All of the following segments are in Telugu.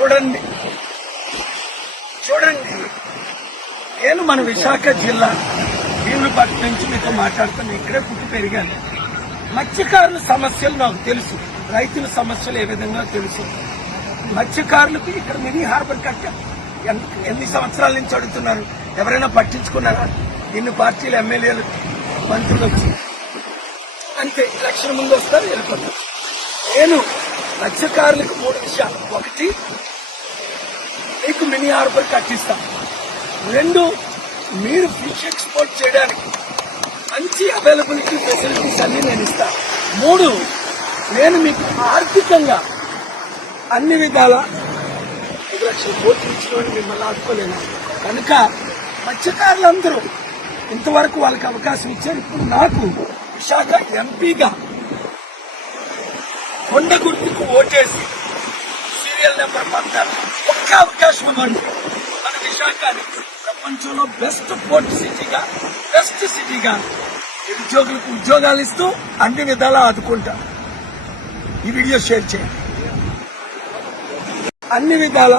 చూడండి చూడండి నేను మన విశాఖ జిల్లా భీములపట్నం నుంచి మీతో మాట్లాడుతాను. ఇక్కడే పుట్టి పెరిగాను. మత్స్యకారుల సమస్యలు నాకు తెలుసు, రైతుల సమస్యలు ఏ విధంగా తెలుసు. మత్స్యకారులకు ఇక్కడ మినీ హార్బర్ కట్టాం. ఎన్ని సంవత్సరాల నుంచి అడుగుతున్నారు, ఎవరైనా పట్టించుకున్నారా? ఇన్ని పార్టీలు ఎమ్మెల్యేలు మంత్రులు వచ్చి అంతే ఎలక్షన్ ముందు వస్తారు, వెళ్ళిపోతారు. నేను మత్స్యకారులకు 3 విషయాలు: 1, మీకు మినీ హార్బర్ కట్టిస్తాం. 2, మీరు ఫిష్ ఎక్స్పోర్ట్ చేయడానికి మంచి అవైలబిలిటీ ఫెసిలిటీస్ అన్ని నేను ఇస్తాను. 3, నేను మీకు ఆర్థికంగా అన్ని విధాల 5 లక్షల కోట్లు ఇచ్చిన మిమ్మల్ని ఆదుకోలేను. కనుక మత్స్యకారులందరూ ఇంతవరకు వాళ్ళకి అవకాశం ఇచ్చారు. ఇప్పుడు నాకు విశాఖ ఎంపీగా కొండ గుర్తుకు ఓటేసి సీరియల్ నెంబర్ 14 ఒక్క అవకాశం ఇవ్వండి. మన విశాఖని ప్రపంచంలో బెస్ట్ పోర్ట్ సిటీగా, బెస్ట్ సిటీగా నిరుద్యోగులకు ఉద్యోగాలు ఇస్తూ అన్ని విధాలా ఆదుకుంటా. ఈ వీడియో షేర్ చేయండి. అన్ని విధాల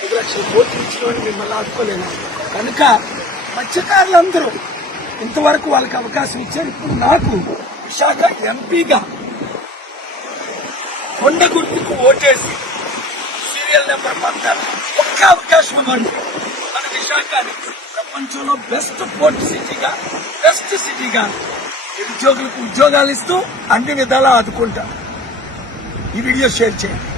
5 లక్షల కోట్లు ఇచ్చిన మిమ్మల్ని ఆదుకోలేను. కనుక మత్స్యకారులందరూ ఇంతవరకు వాళ్ళకి అవకాశం ఇచ్చారు. ఇప్పుడు నాకు విశాఖ ఎంపీగా కొండ గుర్తుకు ఓటేసి సీరియల్ నెంబర్ 14 ఒక్క అవకాశం ఇవ్వండి. మన విశాఖని ప్రపంచంలో బెస్ట్ పోర్ట్ సిటీగా, బెస్ట్ సిటీగా నిరుద్యోగులకు ఉద్యోగాలు ఇస్తూ అన్ని విధాలా ఆదుకుంటా. ఈ వీడియో షేర్ చేయండి.